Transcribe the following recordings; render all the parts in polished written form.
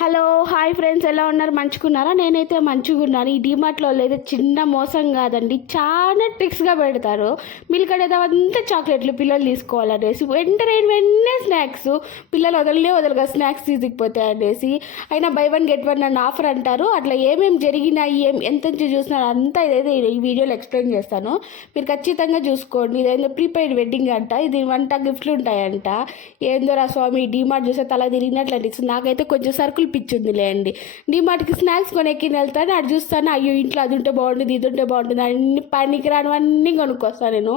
Hello hi friends, ఎలా ఉన్నారు? మంచుకున్నారా? నేనైతే మంచిగున్నాను. ఈ డీమార్ట్లో లేదు చిన్న మోసం కాదండి, చాలా ట్రిక్స్గా పెడతారు. మిల్క్ అనేది అంతా చాక్లెట్లు పిల్లలు తీసుకోవాలనేసి వెంటనే స్నాక్స్ పిల్లలు వదలగా స్నాక్స్ తీసుకుపోతాయి అనేసి, అయినా బై వన్ గెట్ వన్ అని ఆఫర్ అంటారు. అట్లా ఏమేమి జరిగినాయి, ఎంత చూసినారు అంతా ఇదైతే ఈ వీడియోలో ఎక్స్ప్లెయిన్ చేస్తాను. మీరు ఖచ్చితంగా చూసుకోండి. ఇదేందో ప్రీపెయిడ్ వెడ్డింగ్ అంట, ఇది వంట గిఫ్ట్లు ఉంటాయంట. ఏందో రా స్వామి, డీమార్ట్ చూస్తే తల తిరిగినట్లు అనిపిస్తుంది. నాకైతే కొంచెం సరుకులు పిచ్చుందిలే అండి. డీమార్ట్కి స్నాక్స్ కొనేకి వెళ్తాను, అటు చూస్తాను, అయ్యో ఇంట్లో అది ఉంటే బాగుంటుంది, ఇది ఉంటే బాగుంటుంది, అన్ని పనికి రానివన్నీ కొనుక్కొస్తాను నేను.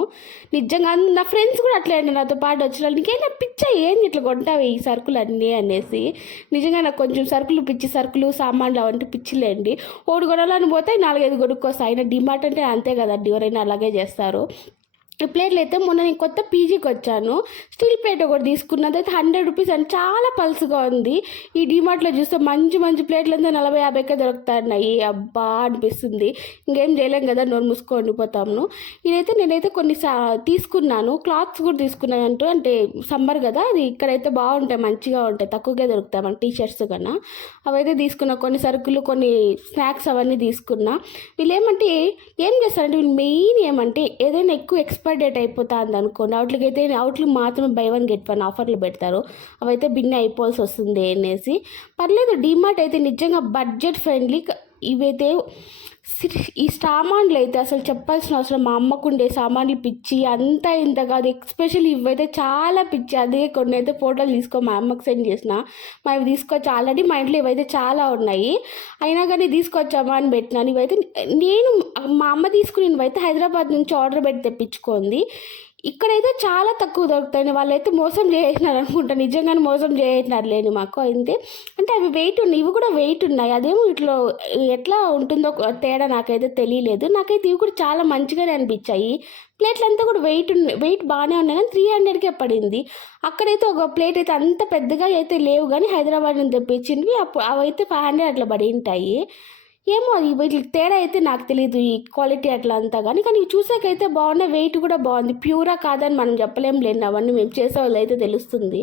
నిజంగా నా ఫ్రెండ్స్ కూడా అట్లే అండి, నాతో పాటు వచ్చిన నీకైనా పిచ్చ ఏంది ఇట్లా కొంటావు ఈ సరుకులు అన్నీ అనేసి. నిజంగా నాకు కొంచెం సరుకులు పిచ్చి, సరుకులు సామాన్లు అవంటే పిచ్చిలేండి. ఓడి కొనాలని పోతే 4-5 కొనుక్కొస్తాయి. అయినా డీమార్ట్ అంటే అంతే కదండి, ఎవరైనా అలాగే చేస్తారు. ఈ ప్లేట్లు అయితే మొన్న నేను కొత్త పీజీకి వచ్చాను, స్టీల్ ప్లేట్ ఒకటి తీసుకున్నది అయితే 100 రూపీస్ అని చాలా పల్స్గా ఉంది. ఈ డీమార్ట్లో చూస్తే మంచి ప్లేట్లు అంతా 40-50కే దొరుకుతున్నాయి. అబ్బా అనిపిస్తుంది. ఇంకేం చేయలేం కదా, నోరు మూసుకొని పోతాము. నేనైతే కొన్ని తీసుకున్నాను, క్లాత్స్ కూడా తీసుకున్నాను అంటే సమ్మర్ కదా, అది ఇక్కడైతే బాగుంటాయి, మంచిగా ఉంటాయి, తక్కువగా దొరుకుతాయి మన టీషర్ట్స్ కన్నా. అవైతే తీసుకున్నా, కొన్ని సరుకులు, కొన్ని స్నాక్స్ అవన్నీ తీసుకున్నా. వీళ్ళు ఏమంటే ఏం చేస్తారంటే, వీళ్ళు మెయిన్ ఏమంటే ఏదైనా ఎక్కువ డేట్ అయిపోతుంది అనుకోండి, అవుట్లకి మాత్రమే బై వన్ గెట్ వన్ ఆఫర్లు పెడతారు. అవైతే బిన్న అయిపోవాల్సి వస్తుంది అనేసి. పర్లేదు, డీమార్ట్ అయితే నిజంగా బడ్జెట్ ఫ్రెండ్లీ. ఇవైతే ఈ సామాన్లు అయితే అసలు చెప్పాల్సిన అవసరం, మా అమ్మకు ఉండే సామాన్లు పిచ్చి అంతా ఇంత కాదు. ఎస్పెషల్లీ ఇవైతే చాలా పిచ్చి. అదే కొన్ని అయితే ఫోటోలు మా అమ్మకు సెండ్ చేసిన. మా ఇవి తీసుకొచ్చి ఆల్రెడీ మా ఇంట్లో ఇవైతే చాలా ఉన్నాయి, అయినా కానీ తీసుకొచ్చామా అని పెట్టినాను. ఇవైతే నేను మా అమ్మ తీసుకుని ఇవైతే హైదరాబాద్ నుంచి ఆర్డర్ పెట్టి తెప్పించుకుంది. ఇక్కడైతే చాలా తక్కువ దొరుకుతాయి. వాళ్ళైతే మోసం చేసినారు అనుకుంటా, నిజంగానే మోసం చేసినారు లేని మాకు అయితే. అంటే అవి వెయిట్ ఉన్నాయి, ఇవి కూడా వెయిట్ ఉన్నాయి. అదేమో ఇట్లా ఎట్లా ఉంటుందో తేడా నాకైతే తెలియలేదు. నాకైతే ఇవి కూడా చాలా మంచిగానే అనిపించాయి. ప్లేట్లు అంతా కూడా వెయిట్ బాగానే ఉన్నాయి, కానీ 300కే పడింది. అక్కడైతే ఒక ప్లేట్ అయితే అంత పెద్దగా అయితే లేవు, కానీ హైదరాబాద్ నుంచి తెప్పించినవి అవైతే 500 అట్లా పడి ఉంటాయి. ఏమో అది వీటికి తేడా అయితే నాకు తెలియదు, ఈ క్వాలిటీ అట్లా అంతా. కానీ ఇవి చూసాకైతే బాగున్నాయి, వెయిట్ కూడా బాగుంది. ప్యూరా కాదని మనం చెప్పలేం లేండి, అవన్నీ మేము చేసే వాళ్ళు అయితే తెలుస్తుంది.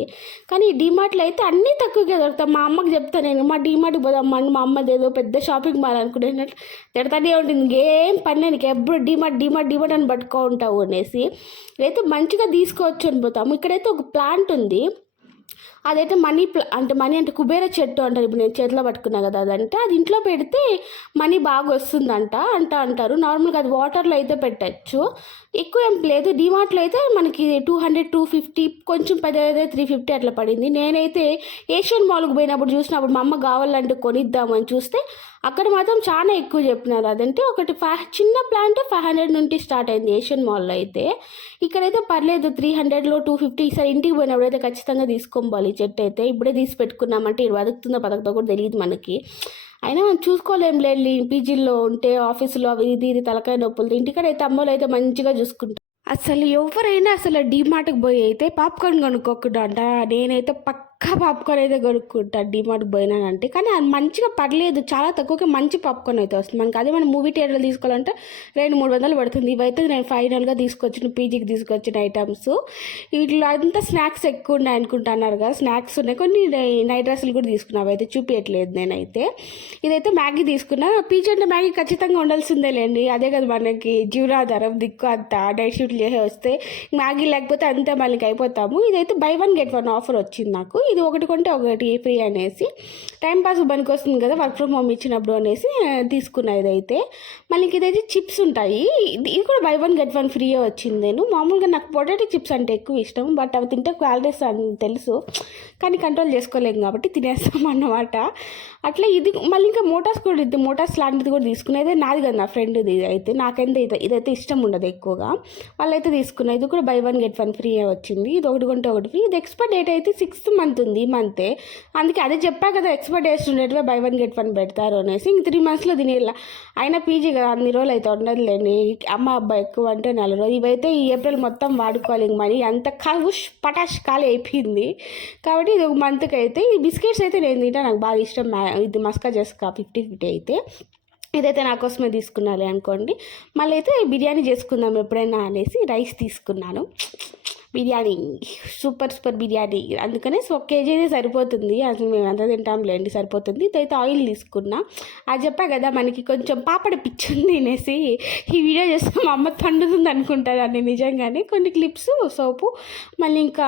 కానీ ఈ డీమార్ట్లో అయితే అన్నీ తక్కువగా దొరుకుతాయి. మా అమ్మకి చెప్తాను నేను, మా డీమార్ట్కి పోదామా, మా అమ్మది ఏదో పెద్ద షాపింగ్ మాల్ అనుకునేటట్లు తిడతానే ఉంటుంది. ఇంకేం పని నీకు ఎప్పుడు డీమార్ట్ అని పట్టుకో ఉంటావు అనేసి. ఇదైతే మంచిగా తీసుకోవచ్చు అని పోతాము. ఇక్కడైతే ఒక ప్లాంట్ ఉంది, అదైతే మనీ అంటే కుబేర చెట్టు అంటారు. ఇప్పుడు నేను చేతిలో పట్టుకున్నా కదా, అదంటే అది ఇంట్లో పెడితే మనీ బాగా వస్తుందంట అంటారు. నార్మల్గా అది వాటర్లో అయితే పెట్టచ్చు, ఎక్కువ ఏం లేదు. డీమార్ట్లో అయితే మనకి 200-250, కొంచెం పెద్దదైతే 350 అట్లా పడింది. నేనైతే ఏషియన్ మాల్కి పోయినప్పుడు చూసినప్పుడు మా అమ్మ కావాలంటే కొనిద్దామని చూస్తే అక్కడ మాత్రం చాలా ఎక్కువ చెప్పినారు. అదంటే ఒకటి చిన్న ప్లాంట్ 500 నుండి స్టార్ట్ అయింది ఏషియన్ మాల్లో అయితే. ఇక్కడైతే పర్లేదు, 300లో 250. ఈసారి ఇంటికి పోయినప్పుడు అయితే ఖచ్చితంగా తీసుకోవాలి చెట్టు అయితే. ఇప్పుడే తీసి పెట్టుకున్నామంటే ఇది బతుకుతుందో బతకదో కూడా తెలియదు మనకి. అయినా మనం చూసుకోలేం లేదు, పీజీల్లో ఉంటే ఆఫీసులో అవి ఇది తలకాయ నొప్పులు. ఇంటికాడ అయితే అమ్మలు అయితే మంచిగా చూసుకుంటారు. అసలు ఎవరైనా అసలు డీమార్ట్కి పోయి అయితే పాప్కార్న్ కొనుక్కోకుండా అంట. నేనైతే పాప్కార్న్ అయితే కొనుక్కుంటాను డీమార్ట్కి పోయినానంటే. కానీ అది మంచిగా పర్లేదు, చాలా తక్కువగా మంచి పాప్కార్న్ అయితే వస్తుంది మనకి. అదే మనం మూవీ థియేటర్లో తీసుకోవాలంటే 200-300 పడుతుంది. ఇవైతే నేను ఫైనల్గా పీజీకి తీసుకొచ్చిన ఐటమ్స్. వీటిలో అంతా స్నాక్స్ ఎక్కువ ఉన్నాయి అనుకుంటున్నారు కదా, స్నాక్స్ ఉన్నాయి, కొన్ని నైట్ డ్రెస్సులు కూడా తీసుకున్నా, అవైతే చూపించట్లేదు నేనైతే. ఇదైతే మ్యాగీ తీసుకున్నా. పీజీ అంటే మ్యాగీ ఖచ్చితంగా ఉండాల్సిందే లేండి, అదే కదా మనకి జీవనాధారం, దిక్కు అంతా. నైట్ షూట్లు చేసే వస్తే మ్యాగీ లేకపోతే అంతే మనకి అయిపోతాము. ఇదైతే by one get one offer వచ్చింది నాకు. ఇది ఒకటి కొంటే ఒకటి ఫ్రీ అనేసి, టైంపాస్ పనికి వస్తుంది కదా వర్క్ ఫ్రమ్ హోమ్ ఇచ్చినప్పుడు అనేసి తీసుకున్నా. ఇదైతే మళ్ళీ ఇదైతే చిప్స్ ఉంటాయి, ఇది కూడా by one get one free వచ్చింది. నేను మామూలుగా నాకు పొటాటో చిప్స్ అంటే ఎక్కువ ఇష్టం, బట్ అవి తింటే క్వాలిటీస్ అని తెలుసు, కానీ కంట్రోల్ చేసుకోలేము కాబట్టి తినేస్తాం అన్నమాట. అట్లా ఇది మళ్ళీ ఇంకా మోటార్స్ లాంటిది కూడా తీసుకునేది నాది కదా, నా ఫ్రెండ్ది. అయితే నాకైతే ఇదైతే ఇష్టం ఉండదు ఎక్కువగా, వాళ్ళైతే తీసుకున్నా. ఇది కూడా by one get one free వచ్చింది. ఇది ఒకటి కొంటే ఒకటి ఫ్రీ. ఇది ఎక్స్పైర్ డేట్ అయితే 6th month ఉంది, ఈ మంతే. అందుకే అదే చెప్పా కదా, ఎక్స్పైర్ డేట్స్ ఉండేటివే బై వన్ గెట్ వన్ పెడతారు అనేసి. ఇంక 3 monthsలో తినేలా. అయినా పీజీ కదా, అన్ని రోజులు అయితే ఉండదులేండి. అమ్మ అబ్బాయి ఎక్కువ అంటే 4 రోజులు. ఇవైతే ఈ ఏప్రిల్ మొత్తం వాడుకోవాలి, ఇంక మనీ అంత పటాష్ ఖాళీ అయిపోయింది. కాబట్టి ఇది ఒక మంత్కి అయితే. ఈ బిస్కెట్స్ అయితే నేను తింటా, నాకు బాగా ఇష్టం. ఇది మస్కా జస్కా 50-50 అయితే ఇదైతే నా కోసమే తీసుకున్నాలి అనుకోండి. మళ్ళీ అయితే బిర్యానీ చేసుకుందాం ఎప్పుడైనా అనేసి రైస్ తీసుకున్నాను. బిర్యానీ సూపర్ బిర్యానీ, అందుకనే 1 kg అయితే సరిపోతుంది. అసలు మేము ఎంత తింటాంలేండి, సరిపోతుంది. ఇదైతే ఆయిల్ తీసుకున్నా. అది చెప్పా కదా మనకి కొంచెం పాపడ పిచ్చింది అనేసి ఈ వీడియో చేస్తే మా అమ్మ తండుతుంది అనుకుంటారండి. నిజంగానే కొన్ని క్లిప్స్, సోపు, మళ్ళీ ఇంకా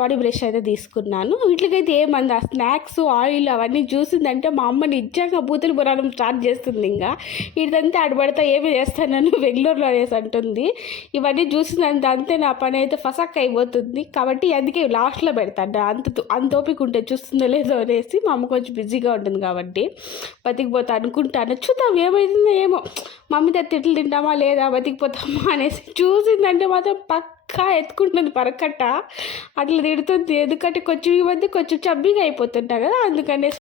బాడీ బ్రష్ అయితే తీసుకున్నాను. వీటికైతే ఏమంది ఆ స్నాక్స్ ఆయిల్ అవన్నీ చూసిందంటే మా అమ్మ నిజంగా బూతులు పురాణం స్టార్ట్ చేస్తుంది. ఇంకా ఇదంతా ఆడబడతా ఏమి చేస్తానని బెంగళూరులో అనేసి అంటుంది. ఇవన్నీ చూసిందంటే అంతే నా పని అయితే ఫసక్ అయిపోతుంది. కాబట్టి అందుకే లాస్ట్లో పెడతాను. అంత ఓపిక ఉంటే చూస్తుందో లేదో అనేసి. మా అమ్మ కొంచెం బిజీగా ఉంటుంది కాబట్టి బతికిపోతా అనుకుంటాను. చూద్దాం ఏమవుతుందో ఏమో. మమ్మీ తిట్లు తింటామా లేదా, బతికిపోతామా అనేసి. చూసిందంటే మాత్రం పక్కా ఎత్తుకుంటుంది పరకట్ట. అట్లా తిడుతుంది. ఎందుకంటే కొంచెం ఈ మధ్య కొంచెం చబ్బీగా అయిపోతుంటా కదా, అందుకనేసి